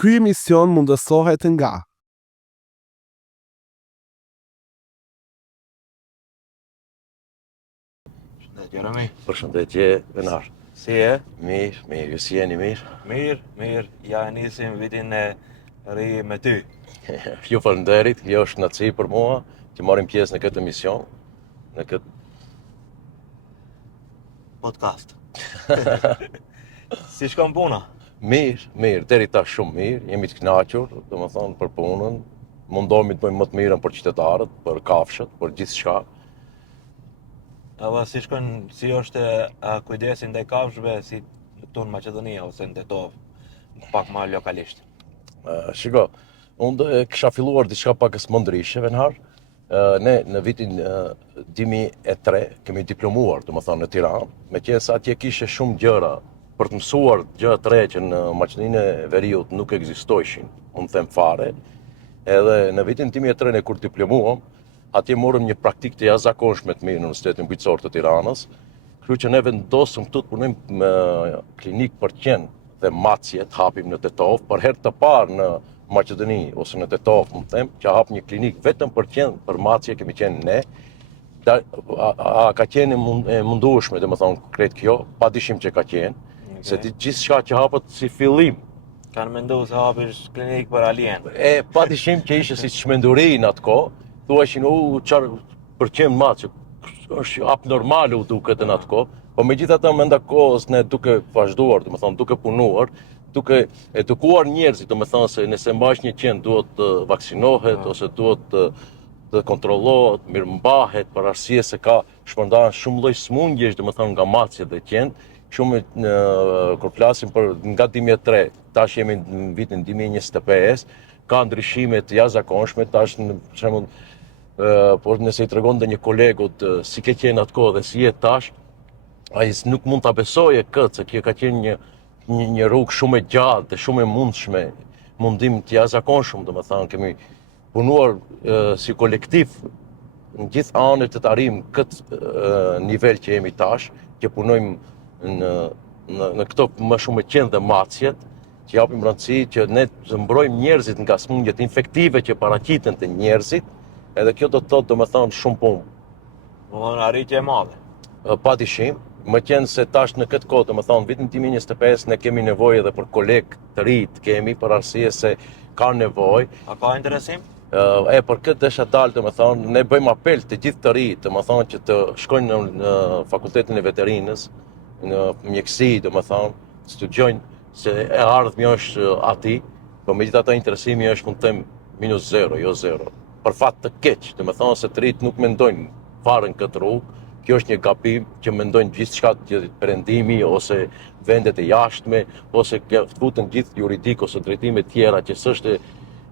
Ky emision mundësohet nga Jeremy, Përshëndetje, Venar. si e? Mirë, ju si jeni mirë? Mirë, ja nisim vitin e ri me ty. Ju faleminderit, kjo është kënaqësi për mua që marrim pjesë në këtë emision, në këtë Podcast. Si shkon puna? mirë, deri tash shumë mirë, jemi të kënaqur, domethënë për punën, mundohemi të bëjmë më të mirën për qytetarët, për kafshët, për gjithçka. Edhe si është kujdesi ndaj kafshëve si këtu në Maqedoni ose në Tetov, pak më lokalisht. Shiko, unë kisha filluar diçka pak e smundrishe, Venhar. Ne në vitin 2003 kemi diplomuar, domethënë në Tiranë, meqense atje kishe shumë gjëra për të mësuar gjëra të reja që në Maqedoninë e Veriut nuk ekzistojshin, unë them fare. Edhe në vitin 2003 kur diplomuam, atje morëm një praktikë të jashtëzakonshme të mirë në Universitetin Bujqësor të Tiranës. Kështu që ne vendosëm këtu të punojmë me klinikë për qenë dhe macje të hapim në Tetov, për herë të parë në Maqedoni ose në Tetov, më them, që hap një klinikë vetëm për qenë, për macje kemi qenë ne. Ka qenë e mundueshme, domethënë krejt kjo, padyshim që ka qenë, se gjithçka që hapet si fillim. Kanë menduar se hapish klinikë për alien. Padyshim që ishte si çmenduri në atë kohë, thuashin çfarë për qenë macje, është abnormale u duket në atë kohë, po megjithatë menda kohës ne duke vazhduar, domethënë duke punuar, duke edukuar njerëzit, domethënë se nëse mbash një qen duhet të vaksinohet ose duhet të kontrollohet, mirëmbahet për arsye se ka shpërndarë shumë lloj smundjesh, domethënë nga macjet dhe qen. Shumë kur flasim për nga 2003, tash jemi në vitin 2025, ka ndryshime të jashtëzakonshme, tash në shembull por nëse i tregon ndonjë kolegut si ke qenë atë kohë dhe si je tash, ai nuk mund ta besojë këtë, se kjo ka qenë një rrugë shumë e gjatë dhe shumë e mundshme, mundim të jashtëzakonshëm, domethënë kemi punuar si kolektiv në gjithë anët të arrijmë këtë nivel që jemi tash, që punojmë në këto më shumë qenë dhe macjet, që japim rëndësi që ne të mbrojmë njerëzit nga smundjet infektive që paraqiten te njerëzit, edhe kjo do të thotë domethënë shumë punë. Domethënë arritje e madhe. Padyshim, më qenë se tash në këtë kohë, domethënë vitin 2025 ne kemi nevojë edhe për kolegë të rinj, kemi për arsye se ka nevojë. A ka interesim? Për këtë desha dalë, domethënë ne bëjmë apel të gjithë të rinj, domethënë që të shkojnë në fakultetin e veterinës, në mjeksi, domethënë, studiojnë se e ardhmja është aty, por megjithatë interesimi është, mund të them, -0, jo 0. Për fat të keq, domethënë se të rinjt nuk mendojnë fare në këtë rrugë. Kjo është një gabim që mendojnë gjithçka që perëndimi ose vendet e jashtme ose futen gjithë juridik ose drejtime tjera që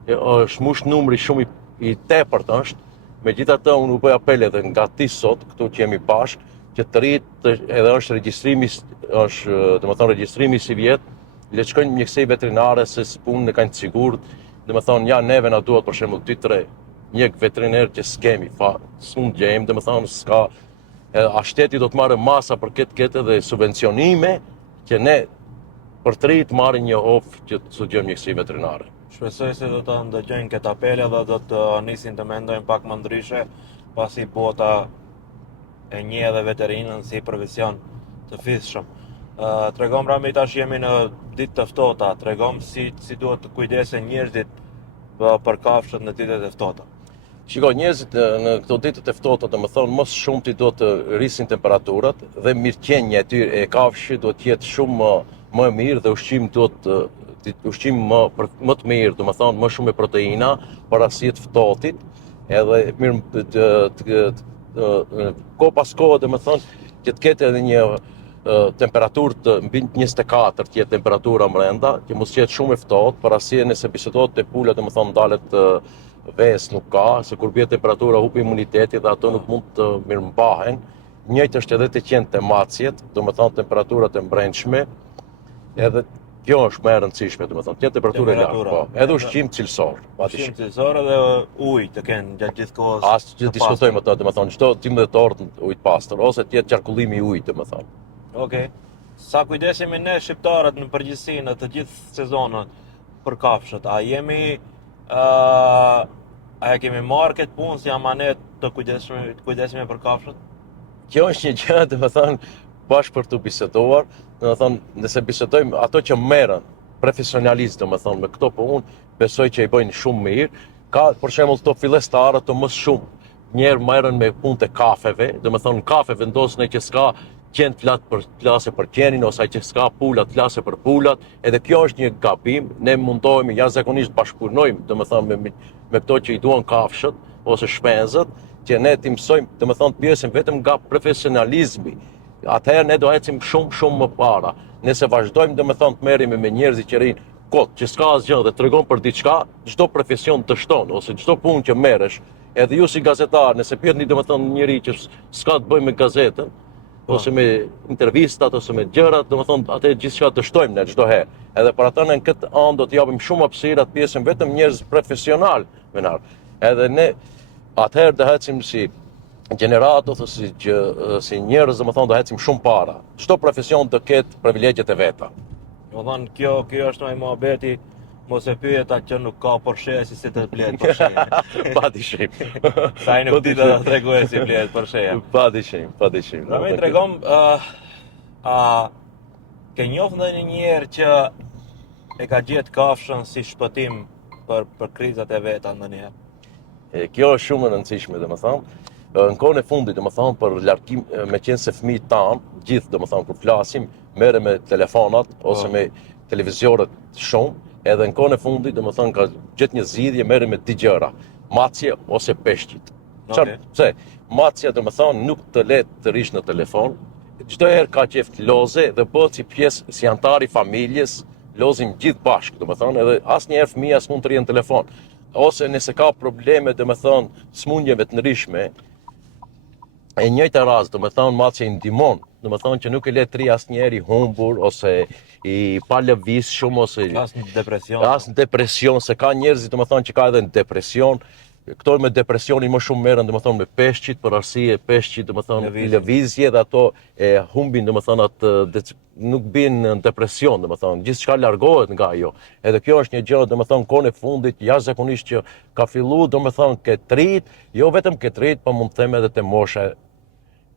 është mush numri shumë i tepërt është. Megjithatë unë u bëj apel edhe nga ti sot këtu që jemi bashkë që të rinjt edhe është regjistrimi domethënë regjistrimi si vjet, le të shkojnë në mjeksi veterinare se punën e kanë të sigurt. Domethënë ja neve na duhet për shembull 2-3 mjek veteriner që s'kemi s'mund gjejmë, domethënë s'ka a shteti do të marrë masa për këtë dhe subvencionime që ne për të rinjt marrin një ofë që të studiojnë mjeksi veterinare. Shpresoj se do të ndëgjojnë këtë apel dhe do të nisin të mendojnë pak më ndryshe, pasi bota e njeh edhe veterinën si profesion të fitshëm. Tregom Rami, tash jemi në ditë të ftohta, tregom si duhet të kujdesen njerëzit për kafshët në ditët e ftohta. Shiko, njerëzit në këto ditët e ftohta, domethënë mos shumë ti do të rrisin temperaturat dhe mirëqenia e kafshit do të jetë shumë më e mirë dhe ushqimi ushqim më të mirë, domethënë më shumë me proteina për arsye të ftohtit, edhe mirë kohë pas kohë, domethënë që të ketë edhe një temperaturë të mbi 24 të jetë temperatura brenda, që mos jetë shumë e ftohtë, për arsye nëse bisedohet te pula, domethënë dalet ves nuk ka, se kur bie temperatura hupi imuniteti dhe ato nuk mund të mirëmbahen. Njëjtë është edhe të qenë te macjet, domethënë temperaturat e brendshme, edhe kjo është më e rëndësishme, domethënë të temperaturë e lartë, po, edhe ushqim cilësor. Ushqim cilësor edhe ujë të kenë gjatë gjithë kohës. As që diskutojmë ato, domethënë çdo 12 orë ujë të pastër ose të jetë qarkullimi i ujit, domethënë. Okej. Sa kujdesemi ne shqiptarët në përgjithësi në të gjithë sezonët për kafshët, a kemi marrë këtë punë si amanet të kujdesshme për kafshët? Kjo është një gjë, domethënë, bashkë për të biseduar, domethënë, nëse bisedojmë ato që merren profesionalistë, domethënë, me këto punë, besoj që i bëjnë shumë mirë. Ka për shembull këto fillestarë të më shumë. Njerë merren me punë të kafeve, domethënë kafe vendosën që s'ka qenë flase për qenin, ose ai që s'ka pulat flase për pulat, edhe kjo është një gabim. Ne mundohemi jashtëzakonisht bashkëpunojmë, domethënë me këto që i duan kafshët ose shpenzët, që ne t'i mësojmë, domethënë pjesën vetëm nga profesionalizmi. Atëherë ne do ecim shumë më para. Nëse vazhdojmë domethënë të merremi me njerëz që rrinë kot, që s'ka asgjë dhe tregon për diçka, çdo profesion të shton ose çdo punë që merresh. Edhe ju si gazetar, nëse pyetni domethënë njëri që s'ka të bëjë me gazetën, ose me intervistat, ose me gjërat, domethënë atë gjithçka të shtojmë ne çdo herë. Edhe për ata në këtë anë do të japim shumë hapësirë atë pjesën vetëm njerëz profesional menar. Edhe ne atëherë do ecim si gjeneratë ose si njerëz, domethënë do ecim shumë para. Çdo profesion të ketë privilegjet e veta. Domethënë kjo është më mohabeti. Mos e pyet atë që nuk ka Porsche si të blehet Porsche. Pa dyshim. Sa ai nuk di të tregojë si blehet Porsche. Pa dyshim. Na më tregom ke njohur ndonjë njerëz që e ka gjetë kafshën si shpëtim për krizat e veta ndonjëherë? Kjo është shumë e rëndësishme, domethënë. Në kohën e fundit, domethënë, për largim, me qenë se fëmijët tanë, gjithë domethënë kur flasim, merren me telefonat ose me televizorët shumë. Edhe në kohën e fundit, domethënë, ka gjetë një zgjidhje, merren me dy gjëra, macje ose peshqit. Pse? Macja, domethënë, nuk të le të rish në telefon. Çdo herë ka qef të loze dhe bëhet si pjesë, si antar i familjes, lozim gjithë bashkë, domethënë, edhe asnjëherë fëmia s'mund të rrijë në telefon. Ose nëse ka probleme, domethënë, smundjeve të ndryshme, e njëjta rast, domethënë, macja i ndihmon, domethënë që nuk e le të rrijë asnjëherë i humbur ose i pa lëvizshëm ose as në depresion. As në depresion, se ka njerëz domethënë që ka edhe në depresion. Këto me depresionin më shumë merren domethënë me peshqit, për arsye peshqit domethënë lëvizje dhe ato e humbin domethënë atë nuk bin në depresion domethënë, gjithçka largohet nga ajo. Edhe kjo është një gjë domethënë kohën e fundit jashtëzakonisht që ka filluar domethënë këtë rrit, jo vetëm këtë rrit, por mund të them edhe te mosha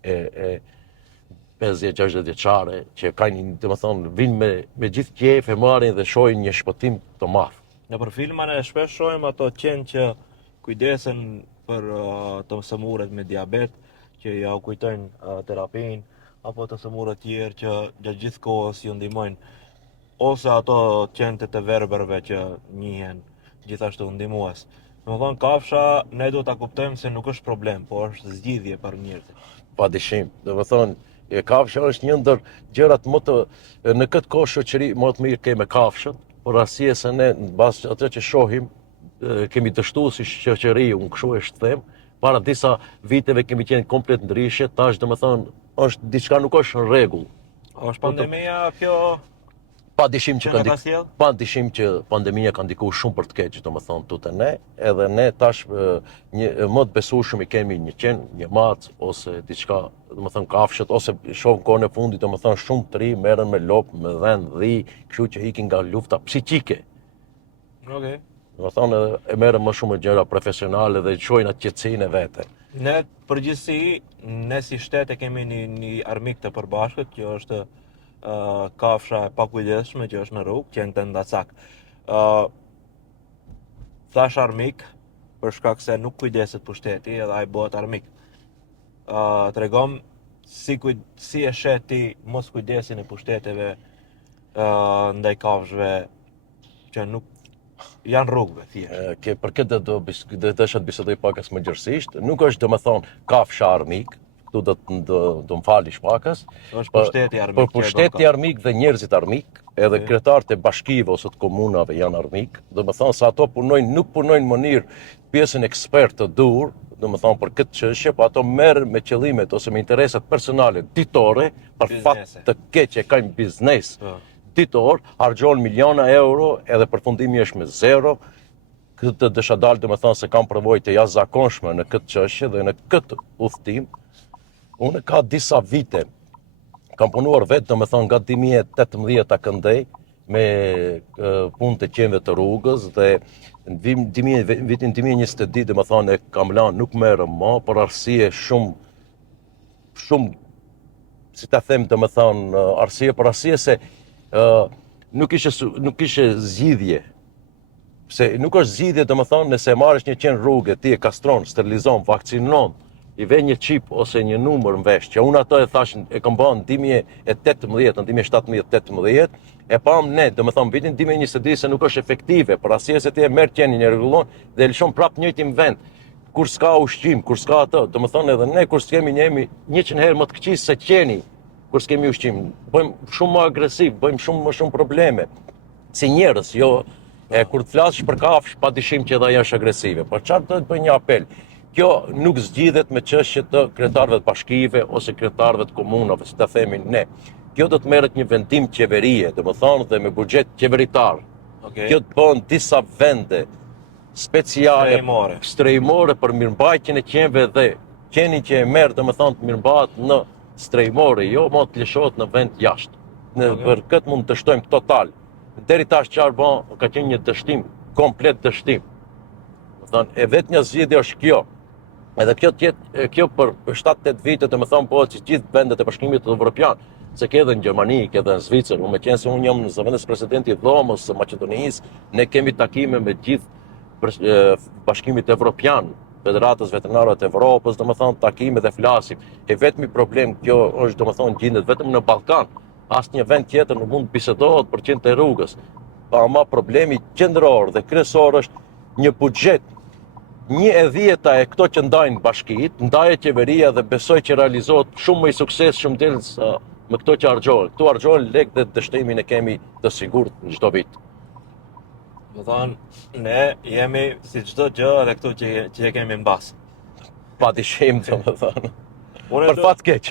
e 50-60 vjeçare që kanë domethënë vinë me gjithë qejf e marrin dhe shohin një shpëtim të madh. Në për filma ne shpesh shohim ato qenë që kujdesen për të sëmurët me diabet, që ja u kujtojnë terapinë, apo të sëmurët tjerë që gjatë gjithë kohës ju ndihmojnë, ose ato qenë të verbërve që njihen gjithashtu ndihmues. Domethënë kafsha ne duhet ta kuptojmë se nuk është problem, por është zgjidhje për njerëzit. Pa dyshim. Domethënë kafsha është një ndër gjërat më të në këtë kohë shoqëri më të mirë kemi kafshët, por arsye se ne mbas atë që shohim kemi dështuar si shoqëri, unë kështu e them, para disa viteve kemi qenë komplet ndryshe, tash domethënë është diçka nuk është në rregull. Është pandemia kjo? Pa dyshim që pandemia ka ndikuar shumë për të keq, domethënë tutë ne, edhe ne tash më të besueshëm i kemi një qen, një mac ose diçka, domethënë kafshët, ose shohim kohën e fundit domethënë shumë të ri merren me lop, me dhën, dhi, kështu që ikin nga lufta psiqike. Okej. Domethënë e merren më shumë gjëra profesionale dhe çojnë atë qetësinë e vete. Ne përgjithësi, ne si shtet e kemi një armik të përbashkët, që është kafsha e pakujdesshme që është në rrugë, qenë të ndacak. Thash armik për shkak se nuk kujdeset pushteti, edhe ai bëhet armik. Tregom si e shet ti mos kujdesin e pushteteve ndaj kafshëve që nuk janë rrugëve thjesht. Për këtë do të bisedoj pakas më gjërësisht. Nuk është domethënë kafsha armik, këtu do më falish pakas. Është pushteti armik. Për pushteti armik dhe njerëzit armik, edhe kryetarët e bashkive ose të komunave janë armik, domethënë se ato nuk punojnë në mënyrë pjesën ekspert të dur, domethënë për këtë çështje, po ato merren me qëllimet ose me interesat personale ditore, për fat të keq që kanë biznes. Ditor, harxhon miliona euro edhe përfundimi është me zero. Këtë dësha dalë domethënë se kam përvojë të jashtëzakonshme në këtë çështje dhe në këtë udhtim. Unë ka disa vite kam punuar vetë domethënë nga 2018 ta këndej me punë të qenëve të rrugës dhe në vitin 2022 dhe më thonë e kam lanë nuk merë më, për arsye shumë, si ta them dhe më thonë, për arsye se nuk ishe zgjidhje. Se nuk është zgjidhje dhe më thonë nëse marrësh një qenë rrugë, ti e kastron, sterilizon, vakcinon, i ve një qip ose një numër në vesh, që unë ato e thashin, e kam bën në 2018, në 2017-18, e pam ne, dhe më thonë, vitin 2022 se nuk është efektive, për arsye se ti e merr qenin e rregullon dhe e lëshon prap njëjtin vend, kur s'ka ushqim, kur s'ka ato, dhe më thonë edhe ne, kur s'kemi njemi 100 herë më të këqis se qeni, kur s'kemi ushqim, bëjmë shumë më agresiv, bëjmë më shumë probleme, si njerëz, jo, kur të flasësh për kafsh, pa dyshim që edhe ajo është agresive, por çfarë do të bëj një apel? Kjo nuk zgjidhet me çështje të kryetarëve të bashkive ose kryetarëve të komunave, si ta themi ne. Kjo do të merret një vendim qeverie, domethënë dhe me buxhet qeveritar. Kjo të bën disa vende speciale, strehimore për mirëmbajtjen e qenëve dhe qeni që e merr domethënë të mirëmbahet në strehimore, jo më të lëshohet në vend jashtë. Ne për këtë mund të dështojmë total. Deri tash çfarë bën, ka qenë një dështim, komplet dështim. Domethënë e vetë një zgjidhje është kjo. Edhe kjo për 7-8 vite të më thonë po që gjithë vendet e Bashkimit Evropian, se ke edhe në Gjermani, ke edhe në Zvicër, me qenë se unë jam në zëvendës presidenti i Dhomës së Maqedonisë, ne kemi takime me gjithë Bashkimit Evropian, Federatës Veterinare të Evropës, do më thonë takime dhe flasim. E vetëmi problem kjo është do më thonë gjendet vetëm në Ballkan. Asnjë vend tjetër nuk mund të bisedohet për qenë të rrugës. Ama problemi qendror dhe kryesor është një buxhet 1/10 e këto që ndajnë bashkitë, ndaje qeveria dhe besoj që realizohet shumë më i suksesshëm dels me këto që harxhohen. Këtu harxhohen lekë dhe dështimin e kemi të sigurt në çdo vit. Do thonë, ne jemi si çdo gjë edhe këtu që e kemi mbas. Pa dyshim, domethënë. Për fat keq.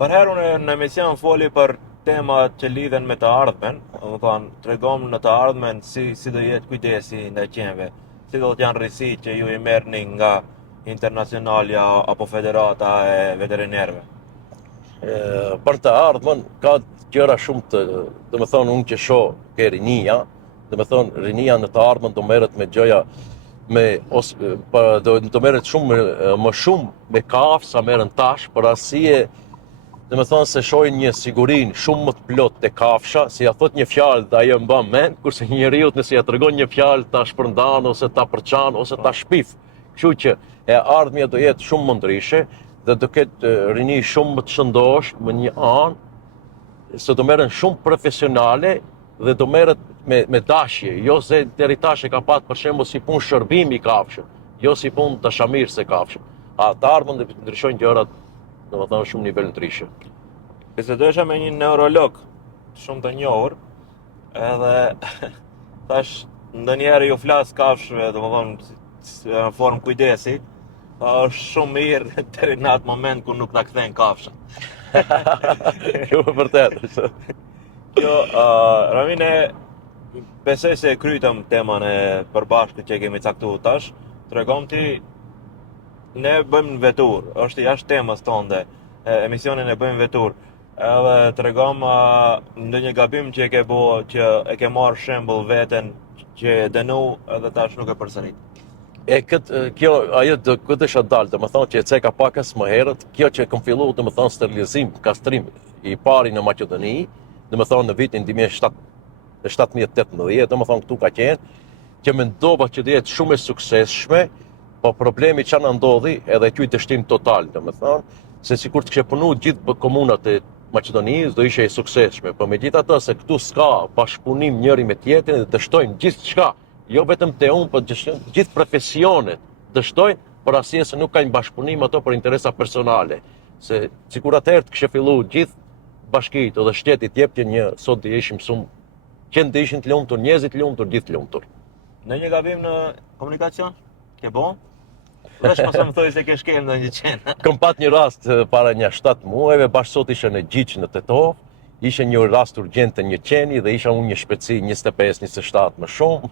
Për herë unë në emision foli për temat që lidhen me të ardhmen, do thonë, tregom në të ardhmen si do jetë kujdesi ndaj qenëve, si do të janë rrisitë që ju i merrni nga internacionalja apo federata e veterinerëve. Për të ardhmen ka gjëra shumë të, domethënë unë që shoh ke rinia, domethënë rinia në të ardhmen do merret me gjëja do merret më shumë me kafshë sa merren tash, për arsye domethënë se shohin një sigurinë shumë më të plotë te kafsha, si ja thot një fjalë dhe ajo mban mend, kurse njeriu nëse ja tregon një fjalë ta shpërndan ose ta përçan ose ta shpif. Kështu që e ardhmja do jetë shumë më ndryshe dhe do ketë rini shumë më të shëndosh me një anë, se do merren shumë profesionale dhe do merret me dashje, jo se deri tash e ka pat për shembull si punë shërbimi kafshë, jo si punë dashamirëse kafshë. Të ardhmen dhe ndryshojnë gjërat domethënë shumë nivel ndryshe. Bisedojsha me një neurolog shumë të njohur, edhe tash ndonjëherë ju flas kafshëve, domethënë në formë kujdesi, është shumë mirë deri në atë moment ku nuk ta kthejnë kafshën. Kjo është vërtet. Kjo, Ramine, besoj se e krytëm temën e përbashkët që kemi caktuar tash, tregom ti ne bëjmë në vetur, është jashtë temës tonde, emisionin e bëjmë vetur, edhe tregom ndonjë gabim që e ke bo, që e ke marrë shembull veten që e dënu edhe tash nuk e përsërit. Këtë është dalë, domethënë që e ceka pakës më herët, kjo që kam filluar domethënë sterilizim, kastrim i pari në Maqedoni, domethënë në vitin 2017-18, domethënë këtu ka qenë, që mendova që do jetë shumë e suksesshme, po problemi që na ndodhi edhe ky dështim total, domethënë, se sikur të kishe punuar gjithë komunat e Maqedonisë do ishte e suksesshme, por megjithatë se këtu s'ka bashkëpunim njëri me tjetrin dhe dështojnë gjithçka, jo vetëm te unë, por gjithë profesionet dështojnë për arsye se nuk kanë bashkëpunim ato për interesa personale. Se sikur atëherë të kishe filluar gjithë bashkitë dhe shteti të jepte një sot do ishim shumë qenë të ishin të lumtur, njerëzit të lumtur, gjithë të lumtur. Në një gabim në komunikacion? Ke bo? Vesh pas më thoi se ke shkel ndonjë qenë. Kam pat një rast para një 7 muajve, bashkë sot isha në Gjiç në Tetov, ishte një rast urgjent të një qeni dhe isha unë një shpejtësi 25-27 më shumë,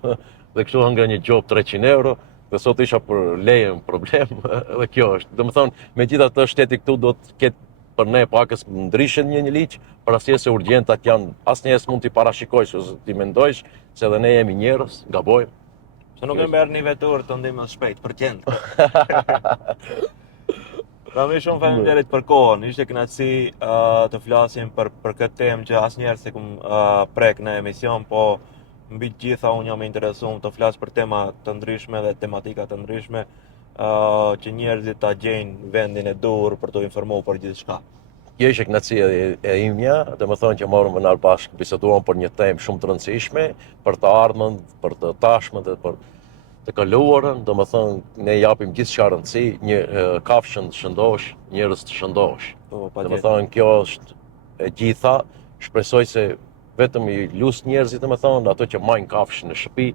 dhe kështu hëngra një gjop 300 euro, dhe sot isha për lejen problem, dhe kjo është. Domethënë, megjithatë shteti këtu do të ketë për ne pakës ndryshe një ligj, për arsye se urgjentat janë asnjëherë s'mund t'i parashikojsh ose t'i mendojsh se edhe ne jemi njerëz, gabojmë. Se nuk e merr një vetur të ndihmës shpejt për qend. Rami, shumë faleminderit për kohën. Ishte kënaqësi të flasim për këtë temë që asnjëherë s'e kum prek në emision, po mbi të gjitha unë jam interesuar të flas për tema të ndryshme dhe tematika të ndryshme që njerëzit ta gjejnë vendin e dur për të informuar për gjithçka. Kjo ishte kënaqësia e imja, domethënë që morëm në bashkë biseduam për një temë shumë të rëndësishme për të ardhmen, për të tashmen dhe për të kaluarën, domethënë ne japim gjithçka rëndësi, një kafshën të shëndosh, njerëz të shëndosh. Domethënë kjo është e gjitha, shpresoj se vetëm i lut njerëzit, domethënë ato që majnë kafshë në shtëpi,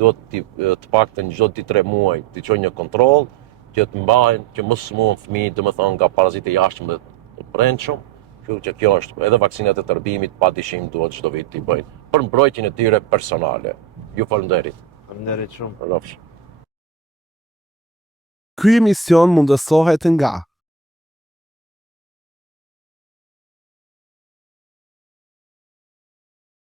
duhet të paktën çdo 2-3 muaj të çojnë një kontroll, që të mbahen, që mos smuhen fëmijët, domethënë nga parazitë jashtëm dhe të brendshëm. Kështu që kjo është, edhe vaksinat e tërbimit padyshim duhet çdo vit t'i bëjnë për mbrojtjen e tyre personale. Ju falenderit. Faleminderit shumë. Rrofsh. Ky emision mundësohet nga